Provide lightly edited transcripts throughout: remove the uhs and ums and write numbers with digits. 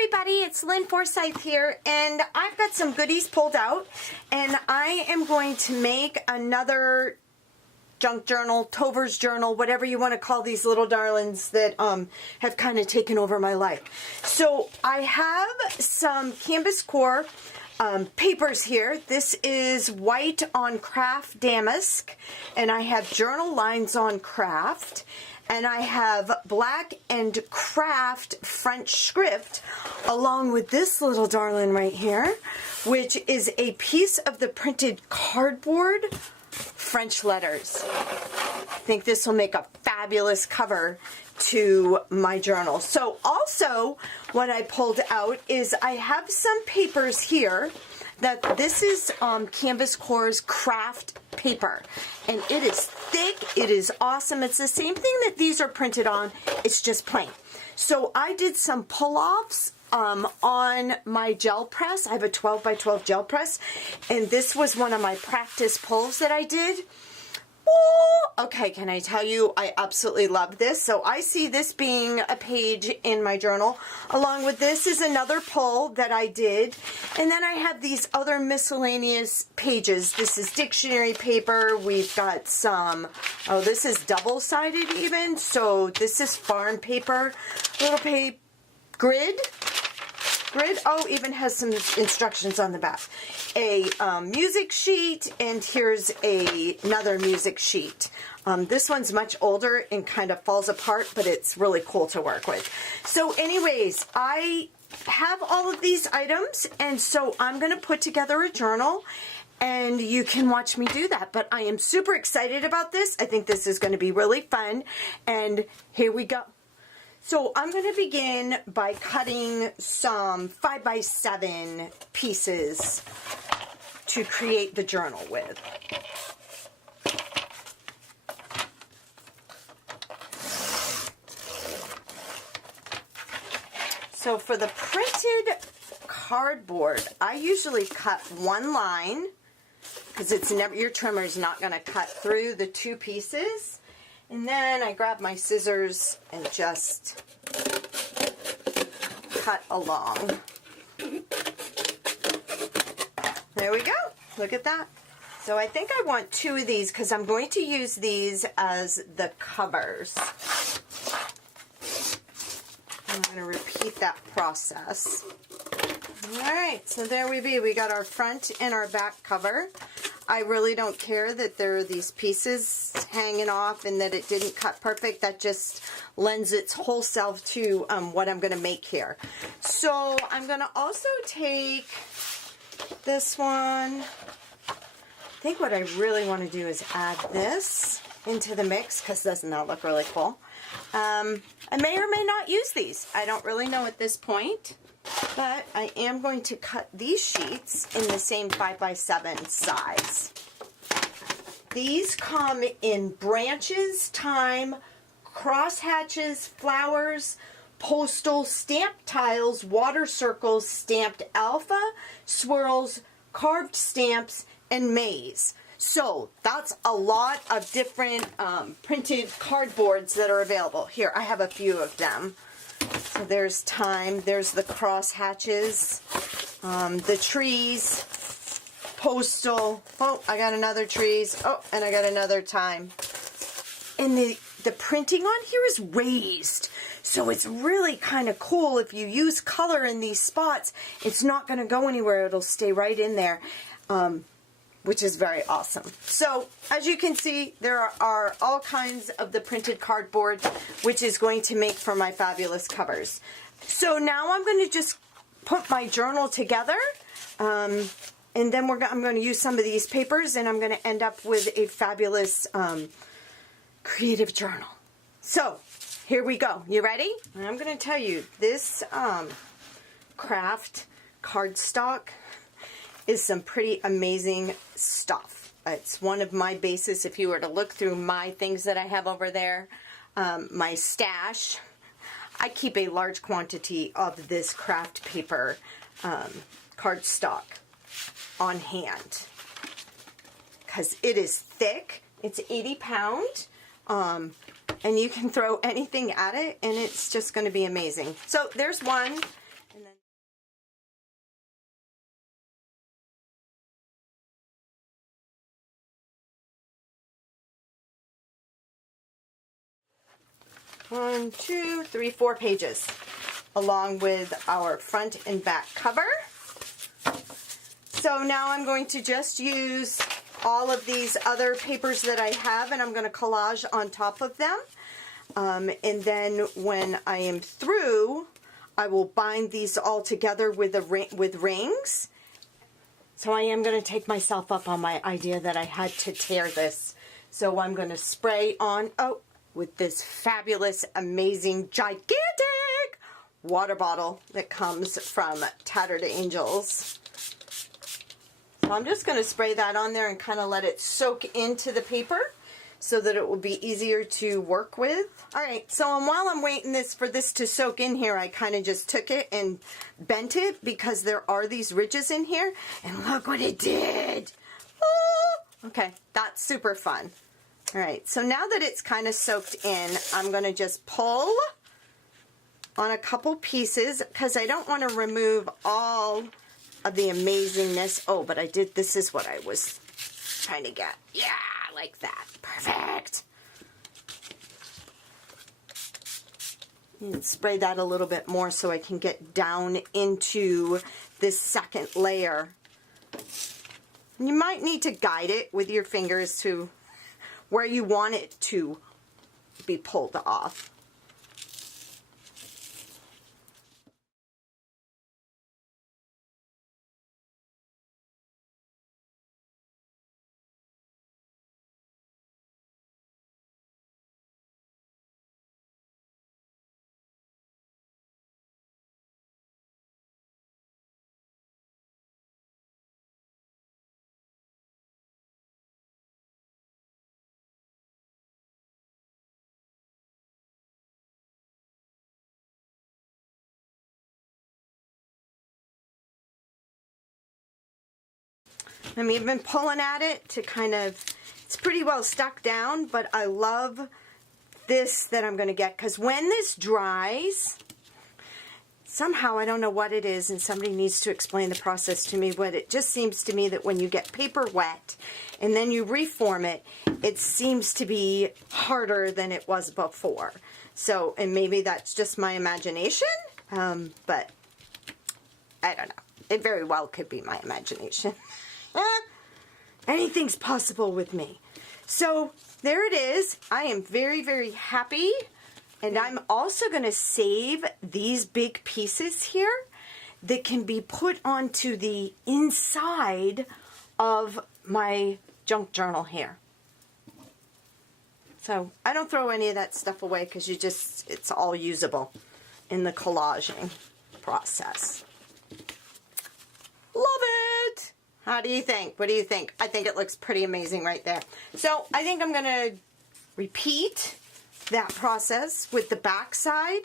everybody, it's Lynn Forsyth here, and I've got some goodies pulled out, and I am going to make another junk journal, Tover's journal, whatever you want to call these little darlings that have kind of taken over my life. So I have some Canvas Core papers here. This is white on Kraft damask, and I have journal lines on Kraft. And I have black and Kraft French script along with this little darling right here, which is a piece of the printed cardboard French letters. I think this will make a fabulous cover to my journal. So also what I pulled out is I have some papers here that this is Canvas Core's Kraft paper, and it is thick, it is awesome. It's the same thing that these are printed on, it's just plain. So I did some pull-offs on my gel press. I have a 12 by 12 gel press, and this was one of my practice pulls that I did. Oh, okay, can I tell you, I absolutely love this. So I see this being a page in my journal. Along with this is another pull that I did. And then I have these other miscellaneous pages. This is dictionary paper. We've got some, oh, this is double-sided even. So this is farm paper, little grid. Oh, even has some instructions on the back. A music sheet, and here's another music sheet. This one's much older and kind of falls apart, but it's really cool to work with. So anyways, I have all of these items, and so I'm going to put together a journal, and you can watch me do that. But I am super excited about this. I think this is going to be really fun, and here we go. So I'm going to begin by cutting some 5 by 7 pieces to create the journal with. So for the printed cardboard, I usually cut one line because it's never, your trimmer is not going to cut through the two pieces. And then I grab my scissors and just cut along. There we go. Look at that. So I think I want 2 of these because I'm going to use these as the covers. I'm going to repeat that process. All right, so there we be. We got our front and our back cover. I really don't care that there are these pieces hanging off and that it didn't cut perfect. That just lends its whole self to what I'm going to make here. So I'm going to also take this one. I think what I really want to do is add this into the mix because doesn't that look really cool? I may or may not use these. I don't really know at this point. But I am going to cut these sheets in the same 5 by 7 size. These come in branches, time, cross hatches, flowers, postal, stamped tiles, water circles, stamped alpha, swirls, carved stamps, and maze. So that's a lot of different printed cardboards that are available. Here, I have a few of them. So there's time, there's the cross hatches, the trees, postal, oh, I got another trees, oh, and I got another time. And the printing on here is raised, so it's really kind of cool. If you use color in these spots, it's not going to go anywhere, it'll stay right in there. Which is very awesome. So as you can see, there are all kinds of the printed cardboard, which is going to make for my fabulous covers. So now I'm going to just put my journal together, and then I'm going to use some of these papers, and I'm going to end up with a fabulous creative journal. So here we go. You ready? I'm going to tell you, this Kraft cardstock is some pretty amazing stuff. It's one of my bases. If you were to look through my things that I have over there, my stash, I keep a large quantity of this Kraft paper cardstock on hand because it is thick. It's 80 pound, and you can throw anything at it, and it's just going to be amazing. So there's one, and then 1, 2, 3, 4 pages, along with our front and back cover. So now I'm going to just use all of these other papers that I have, and I'm going to collage on top of them. And then when I am through, I will bind these all together with rings. So I am going to take myself up on my idea that I had to tear this. So I'm going to spray on, with this fabulous, amazing, gigantic water bottle that comes from Tattered Angels. So I'm just going to spray that on there and kind of let it soak into the paper so that it will be easier to work with. All right, so while I'm waiting for this to soak in here, I kind of just took it and bent it because there are these ridges in here, and look what it did. Oh, okay, that's super fun. All right, so now that it's kind of soaked in, I'm going to just pull on a couple pieces because I don't want to remove all of the amazingness. Oh, but I did, this is what I was trying to get. Yeah, like that. Perfect. And spray that a little bit more so I can get down into this second layer. You might need to guide it with your fingers to where you want it to be pulled off. I'm even pulling at it to kind of, it's pretty well stuck down, but I love this that I'm going to get because when this dries, somehow I don't know what it is, and somebody needs to explain the process to me, but it just seems to me that when you get paper wet and then you reform it, it seems to be harder than it was before. So, and maybe that's just my imagination, but I don't know. It very well could be my imagination. Anything's possible with me. So there it is. I am very, very happy. And I'm also going to save these big pieces here that can be put onto the inside of my junk journal here. So I don't throw any of that stuff away because it's all usable in the collaging process. Love it! How do you think? What do you think? I think it looks pretty amazing right there. So I think I'm going to repeat that process with the back side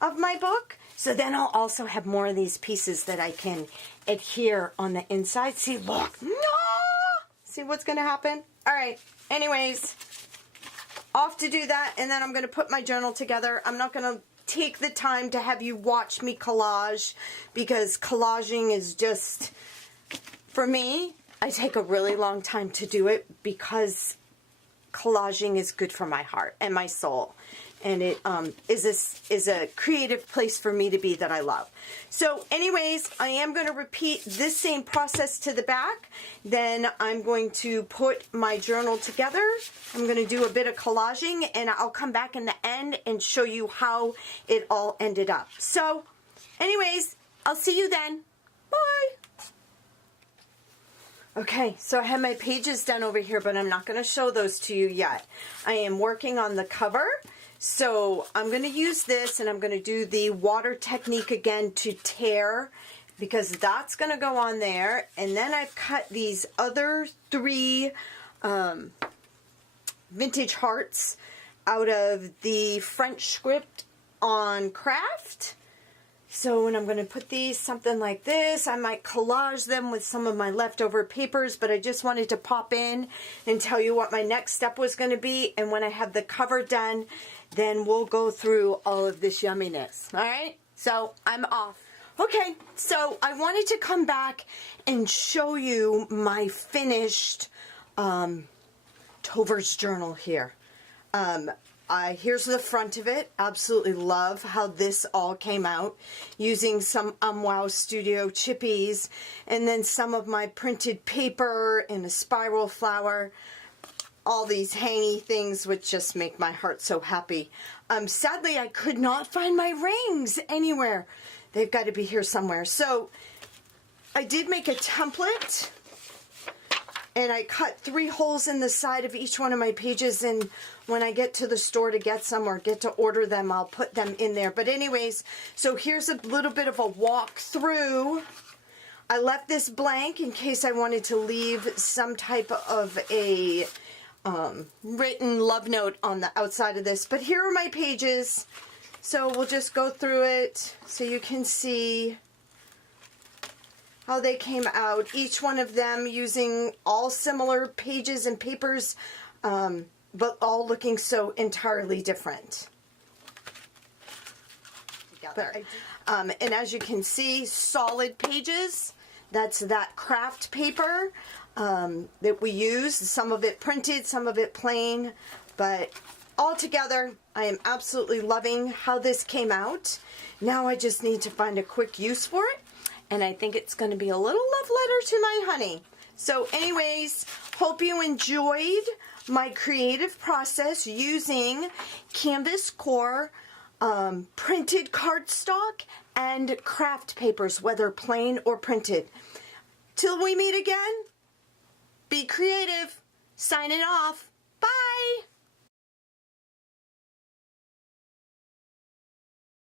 of my book. So then I'll also have more of these pieces that I can adhere on the inside. See, look. No! See what's going to happen? All right. Anyways, off to do that. And then I'm going to put my journal together. I'm not going to take the time to have you watch me collage because collaging is just, for me, I take a really long time to do it because collaging is good for my heart and my soul. And it is a creative place for me to be that I love. So anyways, I am going to repeat this same process to the back. Then I'm going to put my journal together. I'm going to do a bit of collaging and I'll come back in the end and show you how it all ended up. So anyways, I'll see you then. Bye. Okay, so I have my pages done over here, but I'm not going to show those to you yet. I am working on the cover. So I'm going to use this and I'm going to do the water technique again to tear because that's going to go on there. And then I've cut these other 3 vintage hearts out of the French script on Kraft. So when I'm going to put these something like this, I might collage them with some of my leftover papers, but I just wanted to pop in and tell you what my next step was going to be. And when I have the cover done, then we'll go through all of this yumminess. All right? So I'm off. Okay, so I wanted to come back and show you my finished Tover's journal here. Here's the front of it. Absolutely love how this all came out using some Wow Studio chippies and then some of my printed paper in a spiral flower. All these hangy things which just make my heart so happy. Sadly, I could not find my rings anywhere. They've got to be here somewhere. So I did make a template and I cut 3 holes in the side of each one of my pages, and when I get to the store to get some or get to order them, I'll put them in there. But anyways, so here's a little bit of a walk through. I left this blank in case I wanted to leave some type of a written love note on the outside of this. But here are my pages. So we'll just go through it so you can see how they came out. Each one of them using all similar pages and papers, but all looking so entirely different together. And as you can see, solid pages. That's that Kraft paper that we use. Some of it printed, some of it plain, but all together, I am absolutely loving how this came out. Now I just need to find a quick use for it. And I think it's going to be a little love letter to my honey. So anyways, hope you enjoyed my creative process using Canvas Core, printed cardstock, and Kraft papers, whether plain or printed. Till we meet again, be creative. Signing off.